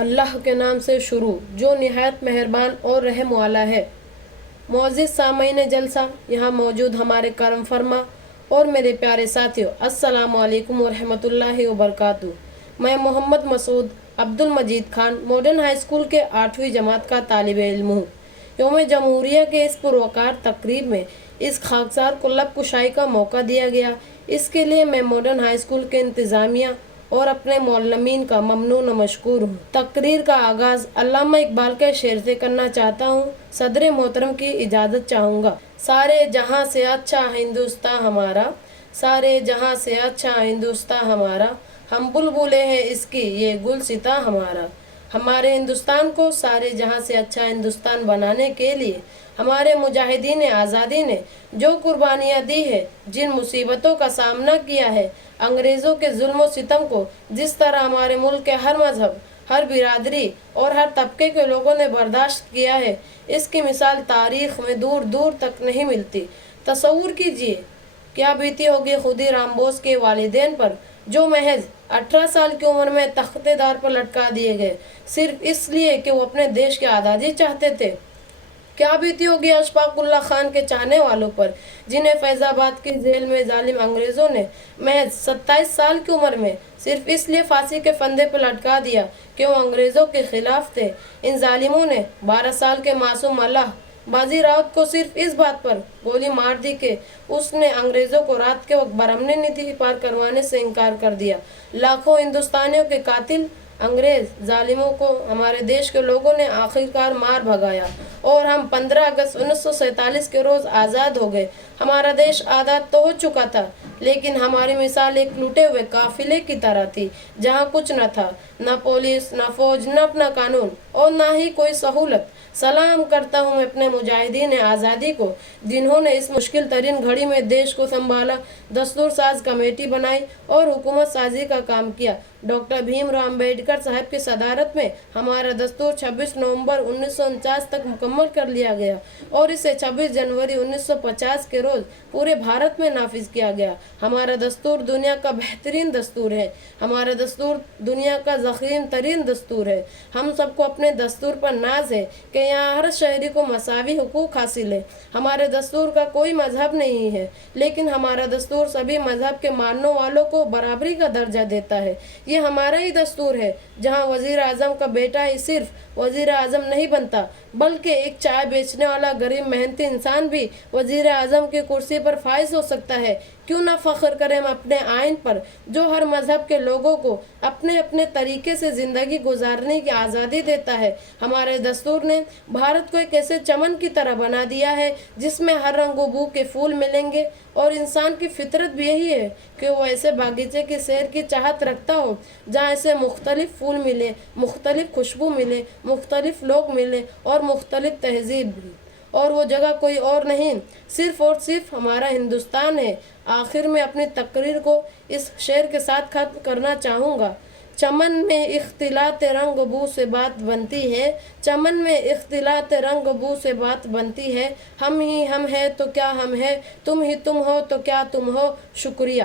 اللہ کے نام سے شروع جو نہایت مہربان اور رحم والا ہے۔ معزز سامعین جلسہ، یہاں موجود ہمارے کرم فرما اور میرے پیارے ساتھیوں، السلام علیکم ورحمۃ اللہ وبرکاتہ۔ میں محمد مسعود Abdul Majeed Khan modern high school کے 8ویں جماعت کا طالب علم ہوں۔ یوم جمہوریہ کے اس پروقار تقریب میں اس خاکسار کو لب کشائی کا موقع دیا گیا، اس کے لیے میں ماڈرن ہائی اسکول کے انتظامیہ اور اپنے معلمین کا ممنون و مشکور ہوں۔ تقریر کا آغاز علامہ اقبال کے شعر سے کرنا چاہتا ہوں۔ صدر محترم کی اجازت چاہوں گا۔ سارے جہاں سے اچھا ہندوستان ہمارا، سارے جہاں سے اچھا ہندوستان ہمارا، ہم بلبلیں ہیں اس کی یہ گلستاں ہمارا۔ ہمارے ہندوستان کو سارے جہاں سے اچھا ہندوستان بنانے کے لیے ہمارے مجاہدین آزادی نے جو قربانیاں دی ہے، جن مصیبتوں کا سامنا کیا ہے، انگریزوں کے ظلم و ستم کو جس طرح ہمارے ملک کے ہر مذہب، ہر برادری اور ہر طبقے کے لوگوں نے برداشت کیا ہے، اس کی مثال تاریخ میں دور دور تک نہیں ملتی۔ تصور کیجئے کیا بیتی ہوگی خودی رام بوس کے والدین پر، جو محض 18 سال کی عمر میں تختے دار پر لٹکا دیے گئے، صرف اس لیے کہ وہ اپنے دیش کی آزادی چاہتے تھے۔ کیا بیتی ہوگی اشفاق اللہ خان کے چاہنے والوں پر، جنہیں فیض آباد کی جیل میں ظالم انگریزوں نے محض 27 سال کی عمر میں صرف اس لیے پھانسی کے پھندے پر لٹکا دیا کہ وہ انگریزوں کے خلاف تھے۔ ان ظالموں نے 12 سال کے معصوم اللہ باجی راؤت کو صرف اس بات پر گولی مار دی کہ اس نے انگریزوں کو رات کے وقت برہمنی ندی پار کروانے سے انکار کر دیا۔ لاکھوں ہندوستانیوں کے قاتل انگریز ظالموں کو ہمارے دیش کے لوگوں نے آخرکار مار بھگایا اور ہم 15 اگست 1947 کے روز آزاد ہو گئے۔ ہمارا دیش آزاد تو ہو چکا تھا، لیکن ہماری مثال ایک لوٹے ہوئے قافلے کی طرح تھی، جہاں کچھ نہ تھا، نہ پولیس، نہ فوج، نہ اپنا قانون اور نہ ہی کوئی سہولت۔ سلام کرتا ہوں میں اپنے مجاہدین آزادی کو، جنہوں نے اس مشکل ترین گھڑی میں دیش کو سنبھالا، دستور ساز کمیٹی بنائی اور حکومت سازی کا کام کیا۔ ڈاکٹر بھیم راؤ امبیڈکر صاحب کی صدارت میں ہمارا دستور 26 نومبر 1949 تک مکمل کر لیا گیا اور اسے 26 جنوری 1950 کے روز پورے بھارت میں نافذ کیا گیا۔ ہمارا دستور دنیا کا بہترین دستور ہے، ہمارا دستور دنیا کا ضخیم ترین دستور ہے۔ ہم سب کو اپنے دستور پر ناز ہے کہ یہاں ہر شہری کو مساوی حقوق حاصل ہے۔ ہمارے دستور کا کوئی مذہب نہیں ہے، لیکن ہمارا دستور سبھی مذہب کے ماننے والوں کو برابری کا درجہ دیتا ہے۔ یہ ہمارا ہی دستور ہے جہاں وزیر اعظم کا بیٹا ہی صرف وزیر اعظم نہیں بنتا، بلکہ ایک چائے بیچنے والا غریب محنتی انسان بھی وزیر اعظم کی کرسی پر فائز ہو سکتا ہے۔ کیوں نہ فخر کریں ہم اپنے آئین پر، جو ہر مذہب کے لوگوں کو اپنے اپنے طریقے سے زندگی گزارنے کی آزادی دیتا ہے۔ ہمارے دستور نے بھارت کو ایک ایسے چمن کی طرح بنا دیا ہے جس میں ہر رنگ و بو کے پھول ملیں گے، اور انسان کی فطرت بھی یہی ہے کہ وہ ایسے باغیچے کی سیر کی چاہت رکھتا ہو جہاں ایسے مختلف پھول ملے، مختلف خوشبو ملے، مختلف لوگ ملے اور مختلف تہذیب بھی، اور وہ جگہ کوئی اور نہیں، صرف اور صرف ہمارا ہندوستان ہے۔ آخر میں اپنی تقریر کو اس شعر کے ساتھ ختم کرنا چاہوں گا۔ چمن میں اختلاط رنگ بو سے بات بنتی ہے، چمن میں اختلاط رنگ بو سے بات بنتی ہے، ہم ہی ہم ہے تو کیا ہم ہے، تم ہی تم ہو تو کیا تم ہو۔ شکریہ۔